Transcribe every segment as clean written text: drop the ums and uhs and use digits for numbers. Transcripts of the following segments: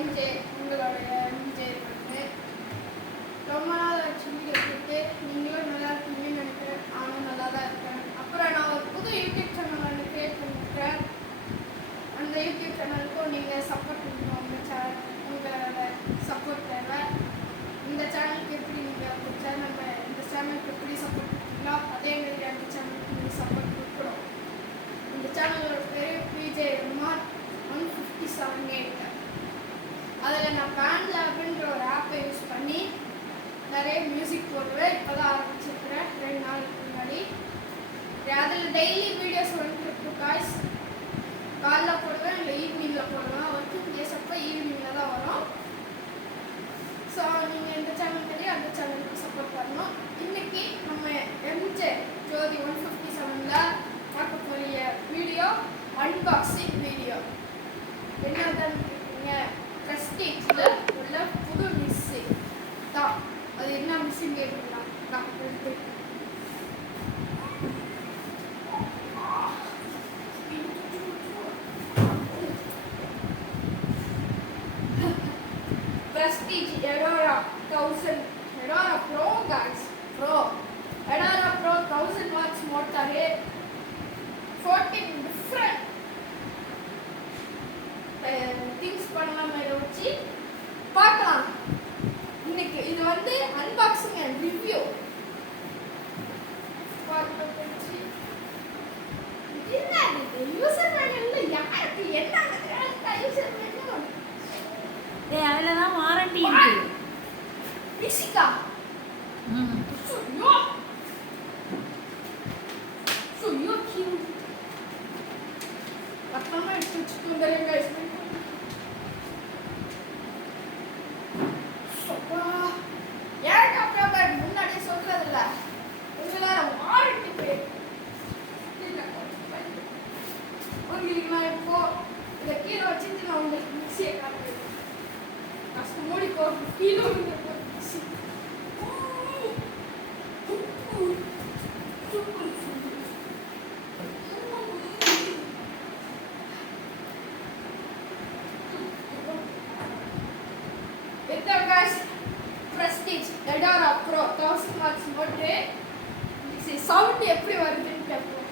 MJ உங்களுடைய MJ வந்து ரொம்ப நாள் ஆச்சு வீடியோ போட்டு. நீங்களும் நல்லா இருக்கீங்கன்னு நினைக்கிறேன். நானும் நல்லா தான் இருக்கேன். அப்புறம் நான் ஒரு புது யூடியூப் சேனல் ஒன்று க்ரியேட் பண்ணியிருக்கேன். அந்த யூடியூப் சேனலுக்கும் நீங்கள் சப்போர்ட் பண்ணணும். உங்களோட சப்போர்ட் தேவை. இந்த சேனலுக்கு எப்படி நீங்கள் இந்த சேனலுக்கு எப்படி சப்போர்ட் பண்ணுறீங்களோ அதே மாதிரி அந்த சேனலுக்கு நீங்கள் சப்போர்ட் கொடுக்கணும். இந்த சேனலோட பேர் பிஜே ரஹ்மான் 157 அதில் நான் பேண்ட்லேப்ன்ற ஒரு ஆப்பை யூஸ் பண்ணி நிறைய மியூசிக் போடுவேன். இப்போ தான் ஆரம்பிச்சிருக்கிறேன் 2 நாளுக்கு முன்னாடி. அதில் டெய்லி வீடியோஸ் வந்துட்டு காய்ஸ் காலைல போடுவேன், இல்லை ஈவினிங்கில் போடுவேன். ஒர்க்கிங் டேஸ் அப்போ ஈவினிங்கில் தான் வரும். ஸோ நீங்கள் இந்த சேனல் தெரியும், அந்த சேனலுக்கு சப்போர்ட் பண்ணணும். இன்றைக்கி நம்ம எம்ஜே ஜோதி 157 பார்க்க போகிற வீடியோ அன்பாக்சிங் வீடியோ. என்னதான் இருக்கீங்க? ப்ரெஸ்டீஜில் உள்ள புது மிஸ்ஸிங் தான். அது என்ன மிஸ்ஸிங் கேட்குறீங்களா? நான் எடுத்து Prestige Edora 1000 Edora Pro guys, Edora Pro 1000 watts motor 14 different things பண்ணலாம். இதை வச்சு பார்க்கலாம். இன்னைக்கு இது வந்து unboxing and review user manual யாருக்கு என்ன யூசர் மேனுவல் அதில் தான் வாரண்டி இருக்கு. பிசிக்கா சுயோ கியூ பத்தமா எடுத்து வச்சுக்கோங்க गाइस. சப்பா ஏன் அப்புறம் முன்னாடியே சொல்றதில்ல. உங்களால வாரண்டி பே உங்களுக்கு நான் இப்போ இதை கீழே வச்சுட்டு நான் உங்களுக்கு மிக்சியை காட்டுறேன். ஃபஸ்ட்டு மூடிக்கோ. கீழே mixie Prestige Edora Pro 1000 watts motor. இது சவுண்ட் எப்படி வருதுன்னு கேட்போம்.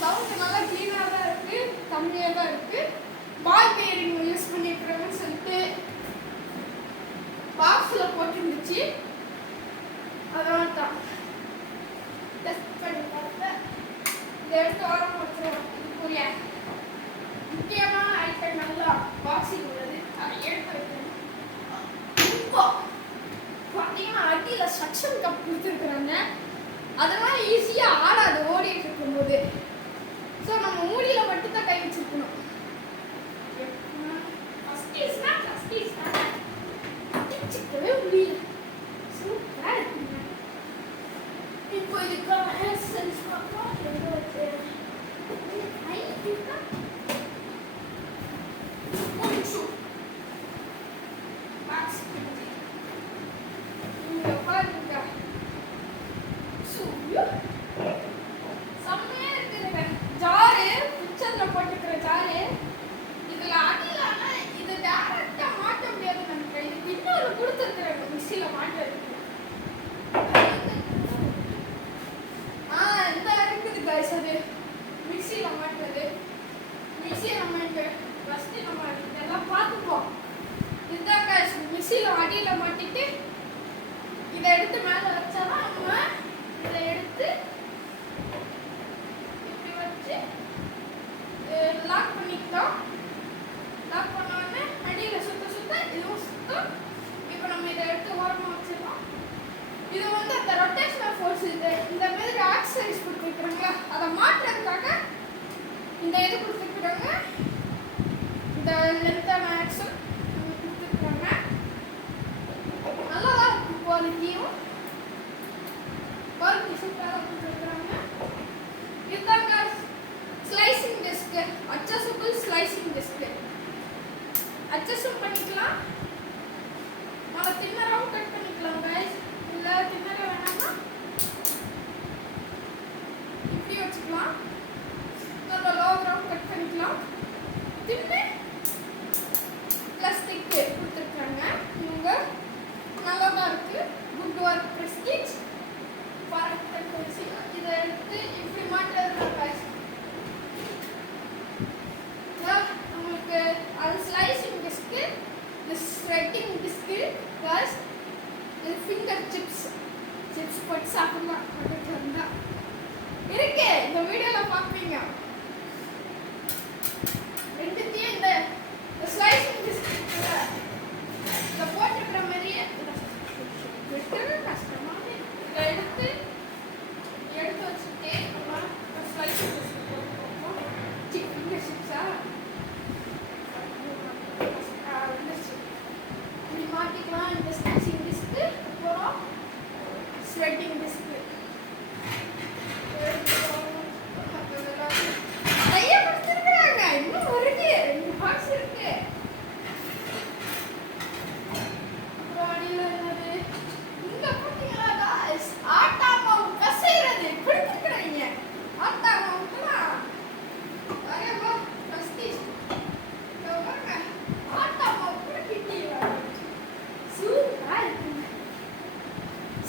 சவுண்ட் நல்லா கிளீனாக தான் இருக்கு, கம்மியாக தான் இருக்கு. பால் பேரிங் யூஸ் பண்ணிருக்கிறேன்னு சொல்லிட்டு பாக்ஸில் போட்டுருந்துச்சு. அதனால தான் டெஸ்ட் பண்ணி பார்த்தேன். இதை எடுத்து ஓரமாக வச்சுருவோம். இதுக்குரிய முக்கியமான ஐட்டம் நல்லா பாக்ஸிங் உள்ளது. அதை எடுத்து வைக்கணும். இப்போ பார்த்தீங்கன்னா அடியில் சக்ஷன் கப் கொடுத்துருக்குறாங்க. அதெல்லாம் ஈஸியாக ஆடாது ஓடிட்டு இருக்கும்போது. ஸோ நம்ம மூடியில் மட்டும்தான் கை வச்சுருக்கணும். வச்சுக்கவே முடியல. சூப்பராக இருக்குங்க. இப்போ இதுக்கான எசன்ஸ் பார்ப்போம். மிக்சியில் அடியில் மாட்டிட்டு இதை எடுத்து மேலே வச்சாலும் நம்ம இதை எடுத்து இப்படி வச்சு லாக் பண்ணிக்கிட்டோம். லாக் பண்ணோடனே அடியில் சுத்த இதுவும் சுத்தம். இப்போ நம்ம இதை எடுத்து ஓரமாக வச்சிடலாம். இது வந்து அந்த ரொட்டேஷனல் ஃபோர்ஸ் இந்த மாதிரி ஆக்சசரிஸ் கொடுத்துருக்குறாங்களா அதை மாற்றுறதுக்காக இந்த இது கொடுத்துருக்குறாங்க. இந்த லென்த்தான ஆக்சல் கொடுத்துருக்குறாங்க. நல்லா தான் இருக்கு. குவாலிட்டி சூப்பராக கொடுத்துருக்குறாங்க. இதுதாங்க slicing disc, adjustable slicing disc. அட்ஜஸ்டும் பண்ணிக்கலாம், நம்ம தின்னராகவும் கட் பண்ணிக்கலாம் கைஸ். இல்லை தின்னர வேணாம்னா prestige பாரக்டர் பென்சில் இதை எடுத்து இப்படி மாட்டுறது guys. உங்களுக்கு அது ஸ்லைசிங் டிஸ்க், இது ஸ்ப்ரெட்டிங் டிஸ்க் guys. இது ஃபிங்கர் சிப்ஸ் போட்டு சாப்பிடலாம். இருக்கு இந்த வீடியோல பார்ப்பீங்க. ரெண்டுத்தையும் இந்த ஸ்லைசிங் டிஸ்க் இதை போட்டுக்கிற மாதிரியே வெட்டுறது கஷ்டமாக இதை எடுத்து வச்சுட்டே நம்ம ஸ்லைசிங் டிஸ்க் போட்டுருக்கோம். ஃபிங்கர் சிப்ஸா இப்படி மாட்டிக்கலாம். இந்த ஸ்லைசிங் டிஸ்க் அப்புறம் ஸ்ப்ரெட்டிங் டிஸ்க் நிறைய கொடுத்துருக்காங்க. இன்னும் வருது, 2 பாக்ஸ் இருக்கு. அப்புறம் அடியில் என்னது இங்க பார்த்தீங்களா guys, ஆட்டா மாவு கசைறது கொடுத்துருக்காங்க. ஆட்டா மாவுக்குலாம் வரேவா பிரஸ்டீஜ் ஆட்டா மாவு கூட கிட்டிடுவாங்க. சூப்பரா இருக்குங்க.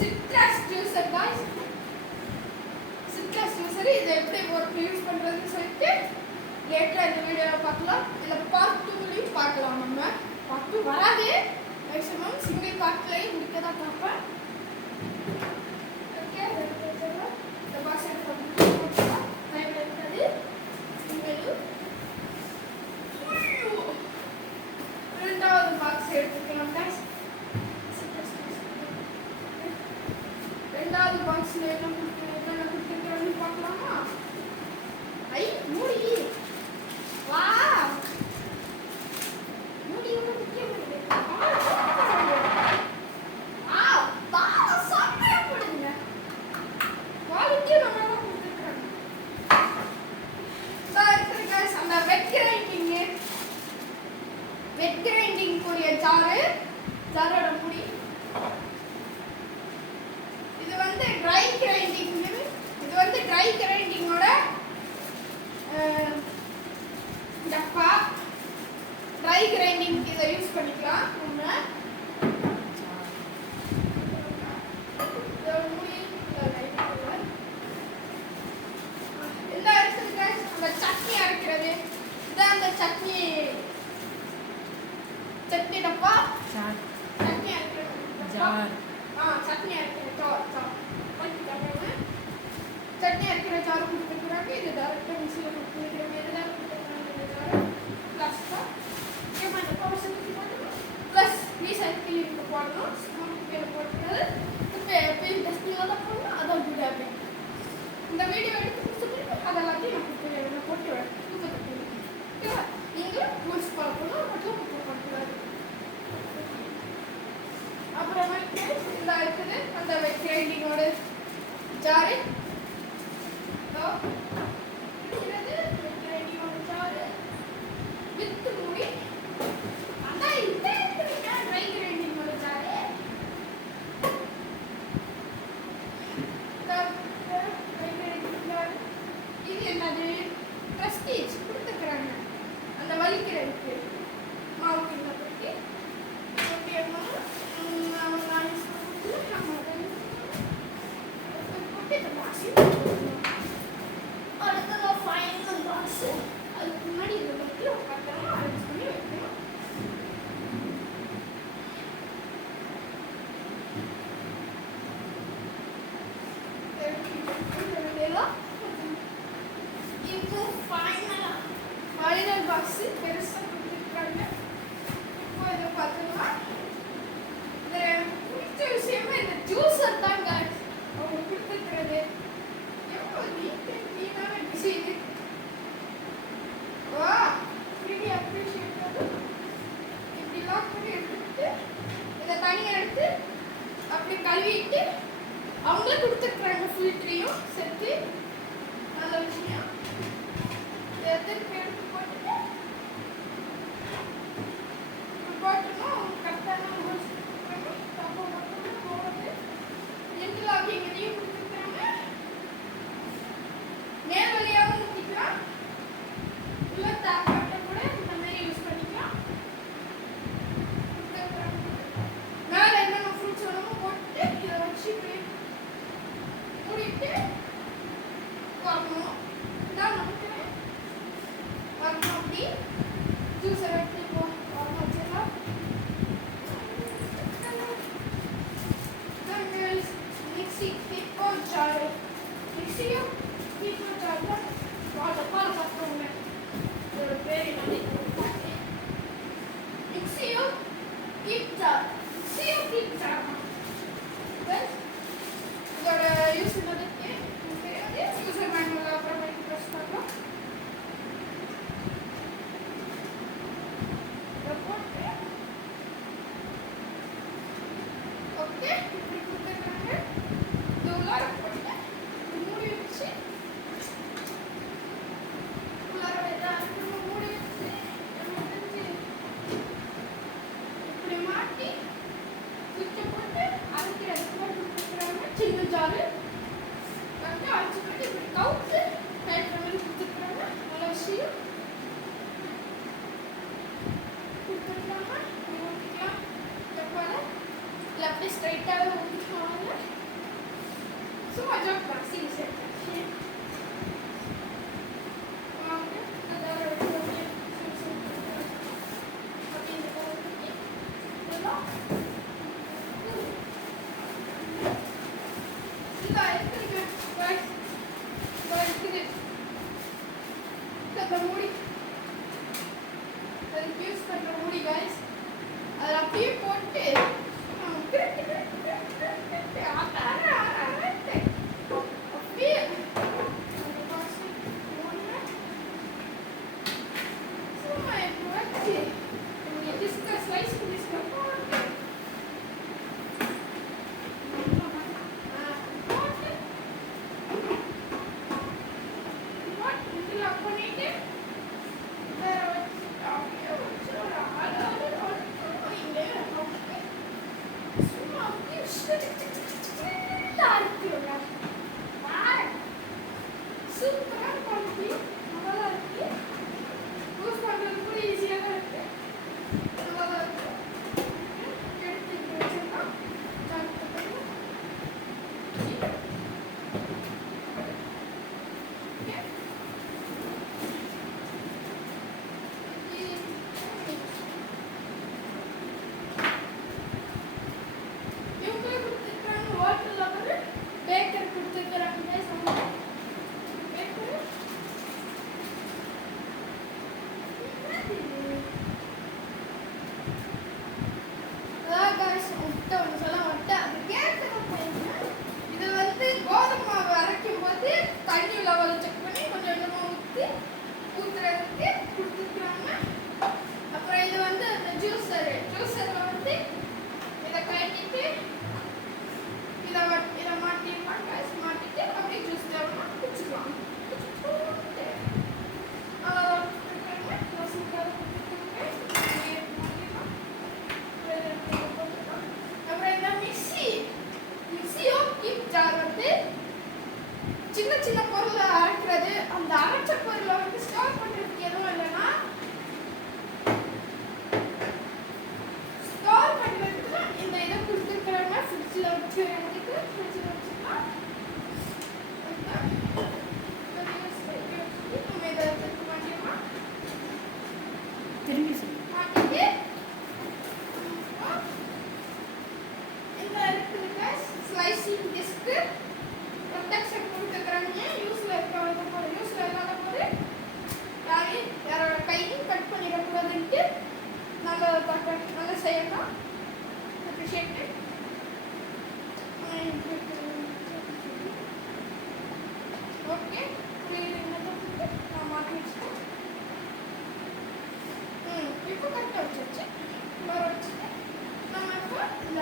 Citrus juicer guys. Citrus juicer இதை எப்படி ஒர்க் யூஸ் பண்றதுன்னு சொல்லிட்டு லேட்டரா இந்த வீடியோவை பார்க்கலாம். இல்லை பார்ட் 2லையும் பார்க்கலாம். நம்ம பார்ட் 2 வராது, மேக்ஸிமம் சிங்கிள் பார்ட்லையும் முடிக்க தான் பார்ப்பேன். ஓகே, இந்த பாக்ஸ் எடுத்து டைம் எடுத்தது ரெண்டாவது பாக்ஸ் எடுத்துக்கலாம் guys. ரெண்டாவது பாக்ஸ்ல என்ன கொடுத்துருக்கேன்னு பார்க்கலாமா? ஐ மூடி வா மூடி ஒன்று முக்கியம் சாப்பிடுங்க. குவாலிட்டியும் நல்லா தான் கொடுத்துருக்காங்க. அந்த வெட் கிரைண்டிங் கூடிய ஜாரோட முடி. இது வந்து ட்ரை கிரைண்டிங்கோட டப்பா. ட்ரை கிரைண்டிங் இதை யூஸ் பண்ணிக்கலாம். நம்ம எல்லா இடத்துக்கு அந்த சட்னி அரைக்கிறது. இதான் அந்த சட்னி டப்பா. சட்னி அரைக்கிறது சட்னி அரைக்கிற ஜார் கொடுத்துருக்குறாங்க. இது டேரக்டாக மிக்சியில் கொடுத்துருக்கிற மாதிரி தான் கொடுத்துருக்காங்க. ஜார் ப்ளஸ்ஸாக முக்கியமாக இந்த பவர் போடணும். ப்ளஸ் ரீசைக்கிளிங்க்கு போடணும். ஸ்பூன் குப்பையில் போட்டுறது குப்பை எப்பயும் டஸ்ட்பினில் தான் போடணும். அதான் குட் ஹேபிட். இந்த வீடியோ எடுத்து கொடுத்துட்டு அதெல்லாத்தையும் நான் குப்பையில் போட்டு குப்பை தட்டி ஓகேவா? நீங்களும் ரூல்ஸ் ஃபாலோ பண்ணணும். மட்டும் குப்பை போடக்கூடாது. அப்புறமா இந்த இருக்குது அந்த வெட் கிரைண்டிங்கோட ஜாரு. வித் மூடி அதான் இந்த ட்ரை கிரைண்டிங்கோட ஜாரு. இது என்னது பிரஸ்டீஜ் கொடுத்துக்கிறாங்க. அந்த வலிக்கிறதுக்கு மாவு கிண்ண போட்டு அடுத்தது ஃபைனல் பாக்ஸ். அதுக்கு முன்னாடி இதை வந்து பத்திரமா அரேஞ்ச் பண்ணி வைக்கணும். இப்போ ஃபைனல் பாக்ஸ் பெருசாக கொடுத்துருக்காங்க. இப்போ இதை பார்த்தோம்னா இந்த பிடிச்ச விஷயமே இந்த ஜூஸர் தான் guys. அவங்க கொடுத்துருக்கிறது எவ்வளோ நீட்டான டிசைனு. வா really appreciate பண்ணுறது. இப்படி லாக் பண்ணி எடுத்துக்கிட்டு இதை தனியாக எடுத்து அப்படி கழுவிட்டு அவங்களே கொடுத்துருக்குறாங்க. ஃபில்ட்ரையும் சேர்த்து நல்ல விஷயம். எடுத்து போட்டுட்டு போட்டணும். கரெக்டான போகிறது இன்டர்லாக்கிங்கையும் கொடுத்துருக்காங்க. நேர் வழியாகவும் ஊற்றிக்கலாம். இல்லை தாப்பாட்டை கூட இந்த மாதிரி யூஸ் பண்ணிக்கலாம். மேலே என்னென்ன ஃப்ரூட்ஸ் வேணுமோ போட்டு இதை வச்சு வரணும். இதான் நினைக்கிறேன். வரணும் அப்படி ஜூஸை வெட்டி வரணும் வச்சுக்கலாம். மிக்ஸி இப்போ ஜாரு மிக்ஸியும் இப்போ ஜாரு தான் பால் கட்டுறோங்க. இதோட பேர் என்னன்னு மிக்ஸியும் கீப் ஜார் மிக்ஸியும் கீப் ஜார். இதோட யூஸ் என்னதுக்கு தெரியாது. யூசர் மேனுவல் அப்புறம் போய் ப்ரெஸ் பண்ணலாம். ஓகே இப்படி கொடுத்துருக்காங்க. இது உள்ளார போட்டு மூடி வச்சு உள்ளார மூடி வச்சு இப்படி மாட்டி சுவிட்சை போட்டு அரைக்கிறதுக்கு போட்டு கொடுத்துருக்காங்க. சின்ன ஜாரு வந்து அரைச்சி போட்டு இப்படி கவுத்து கைட்டுற மாதிரி கொடுத்துருக்காங்க. நல்ல விஷயம் கொடுத்துருக்காங்க. ஊற்றிக்கலாம் எப்போது இல்லை அப்படியே ஸ்ட்ரைட்டாகவே ஊற்றிக்குவாங்க. சும்மா ஜோக் தான் சீரியஸ் எடுத்தாச்சு. வாங்க அதாவது அப்படியே இதெல்லாம் இதா இருக்குதுங்க guys. இதா இருக்குது இந்த மூடி. அதுக்கு யூஸ் பண்ணுற மூடி guys. அதில் அப்படியே போட்டு அப்படியே சும்மா இப்போ வச்சு டிஸ்கஸ் ஸ்லைஸ் டிஸ்கஸ் போட்டு இதில் பண்ணிட்டு வேற வச்சு அப்படியே வச்சு ஒரு ஆளாவது இங்கே சும்மா அப்படியே இருக்குங்க. சூப்பராக குவாலிட்டி நல்லா தான் இருக்கு. யூஸ் பண்ணுறது கூட ஈஸியாக தான் இருக்கு. நல்லா தான் இருக்கு. எடுத்து வச்சுருக்கோம். இவங்களே கொடுத்துருக்காங்க. ஹோட்டல் லவர் பேக்கர் கொடுத்துருக்குறாங்க. பேக்கர் அதான் guys முட்டை ஒன்று சொல்ல மாட்டேன். அது கேட்குற போயிருங்க. இது வந்து கோதுமை மாவு அரைக்கும் போது தண்ணி லெவல் செக் பண்ணி கொஞ்சம் கொஞ்சமாக ஊற்றுறதுக்கு கொடுத்துருக்குறாங்க. அப்புறம் இது வந்து அந்த ஜூஸரில் வந்து இதை கட்டிட்டு இதை மாட்டிருப்பாங்க. மாட்டிட்டு அப்படியே ஜூஸ் தேவைன்னா குடிச்சுக்கலாம். அப்புறம் இந்த மிக்ஸியும் கீப் ஜார் வந்து சின்ன சின்ன பொருளை அரைக்கிறது. அந்த அரைச்ச பொருளை வந்து ஸ்டோர் பண்ணுறதுக்கு எதுவும் இல்லைன்னா ஸ்டோர் பண்ணுறதுக்கு இந்த இதை கொடுத்துருக்குறாங்க. ஃப்ரிட்ஜில் வச்சுக்கிறதுக்கு ஃப்ரிட்ஜில் வச்சுக்கலாம். நம்ம இதை எடுத்து மாட்டிடலாம். திரும்பி சொல்லு. மாட்டிட்டு இந்த இருக்குதுங்க ஸ்லைசிங் டிஸ்க்கு ப்ரொடெக்ஷன் கொடுத்துருக்குறாங்க. யூஸில் இருக்காத போது யூஸில் இல்லாத போது யாரோட கையும் கட் பண்ணிடக்கூடாதுன்ட்டு நல்லா செய்யலாம். அப்ரிஷியேட். ஓகே நான் மாற்றி வச்சுட்டேன். இப்போ கரெக்டாக வச்சாச்சு. வச்சுட்டு நம்ம இப்போ இந்த